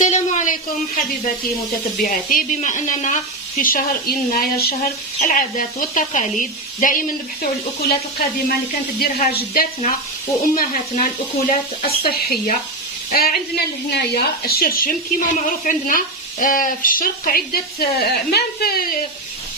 السلام عليكم حبيباتي متتبعاتي. بما اننا في شهر يناير، شهر العادات والتقاليد، دائما نبحثوا عن الاكلات القديمه اللي كانت تديرها جداتنا وامهاتنا، الاكلات الصحيه. عندنا لهنايا الشرشم كما معروف عندنا في الشرق عده ما في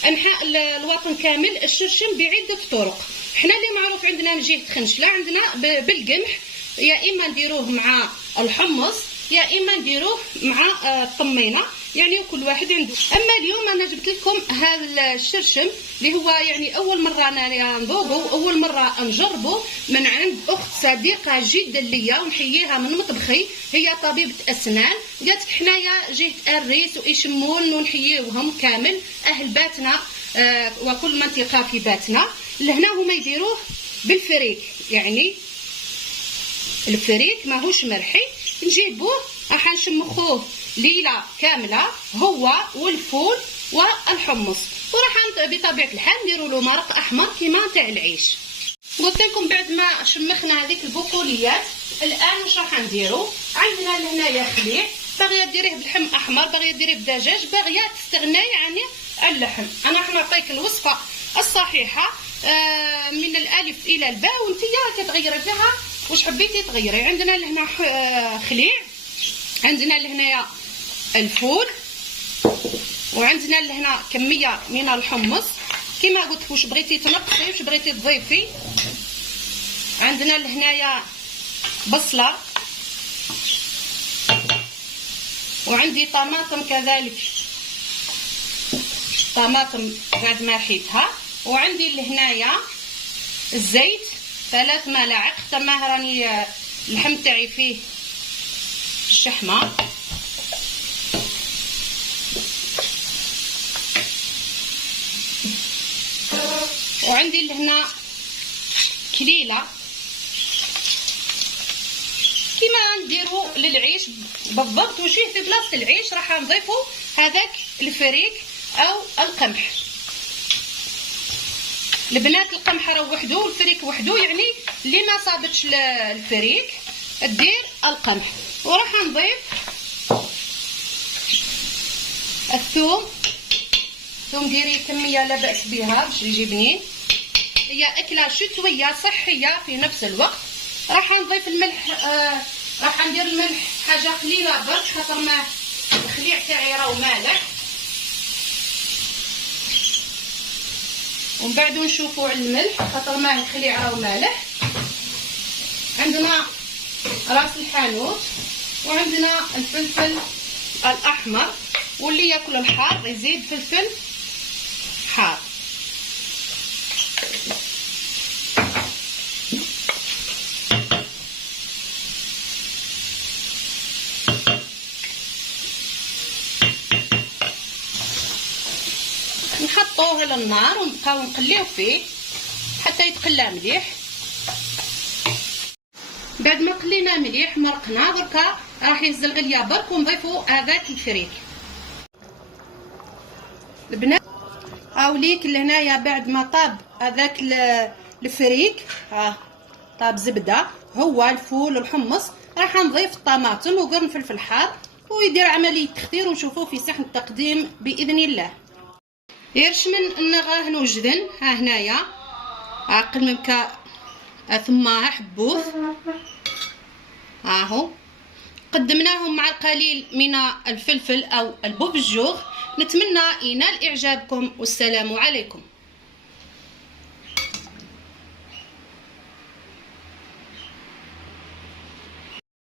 انحاء الوطن كامل الشرشم بعده طرق. حنا اللي معروف عندنا من جهه خنشله عندنا بالقمح، يا اما نديروه مع الحمص يا اما نديروه مع الطمينه، يعني كل واحد عنده. اما اليوم انا جبت لكم هذا الشرشم اللي هو يعني اول مره انا نذوقه، اول مره نجربه من عند اخت صديقه جدا ليا ونحييها من مطبخي، هي طبيبه اسنان. قالت حنايا جهه الريس وإيشمون ونحييوهم كامل اهل باتنا وكل منطقه في باتنا. لهنا هما يديروه بالفريك، يعني الفريك ماهوش مرحي، نجيبوه راح نشمخوه ليله كامله هو والفول والحمص، وراح بطبيعه الحال نديروا له مرق احمر كيما تاع العيش. قلت لكم بعد ما شمخنا هذيك البقوليات الان واش راح نديروا. عندنا لهنايا خليع، باغيه ديريه باللحم احمر، باغيه ديريه بدجاج، باغيه تستغناي عن اللحم. انا راح نعطيك الوصفه الصحيحه من الالف الى الباء، وانتيا كتغيري فيها واش حبيتي تغيري. عندنا لهنا خليع، عندنا لهنايا الفول، وعندنا لهنا كميه من الحمص كما قلت، واش بغيتي تنقصي واش بغيتي تضيفي. عندنا لهنايا بصله، وعندي طماطم كذلك، طماطم بعد ما حيتها، وعندي لهنايا الزيت 3 ملاعق، تما راني اللحم تاعي فيه الشحمه. وعندي لهنا كليله كيما نديرو للعيش بالضبط، وشي في بلاصه العيش راح نضيفو هذاك الفريك او القمح. البنات القمح راه وحده والفريك وحده، يعني اللي ما صابتش الفريك دير القمح. وراح نضيف الثوم، ثوم ديري كميه لا باس بها باش يجي بنين، هي اكله شتويه صحيه في نفس الوقت. راح نضيف الملح، راح ندير الملح حاجه قليله برك خاطر ما الخليع تاعي راهو مالح، ومن بعد نشوفوا على الملح خاطر ما الخليع راهو مالح. عندنا راس الحانوت، وعندنا الفلفل الاحمر، واللي ياكل الحار يزيد فلفل حار. نحطوه على النار ونبقاو نقليو فيه حتى يتقلى مليح. بعد ما قلينا مليح مرقنا، دركا راح ينزل غليه برك ونضيفوا هذاك الفريك. البنات هاوليك لهنايا بعد ما طاب هذاك الفريك، طاب زبده هو الفول والحمص، راح نضيف الطماطم وقرن فلفل حار ويدير عمليه تخدير، ونشوفوه في صحن التقديم باذن الله. يرشمن النغاه نوجدن ها هنايا عقل ممكا ثم حبوث هاهو قدمناهم مع القليل من الفلفل او البوبجوغ. نتمنى ينال اعجابكم والسلام عليكم.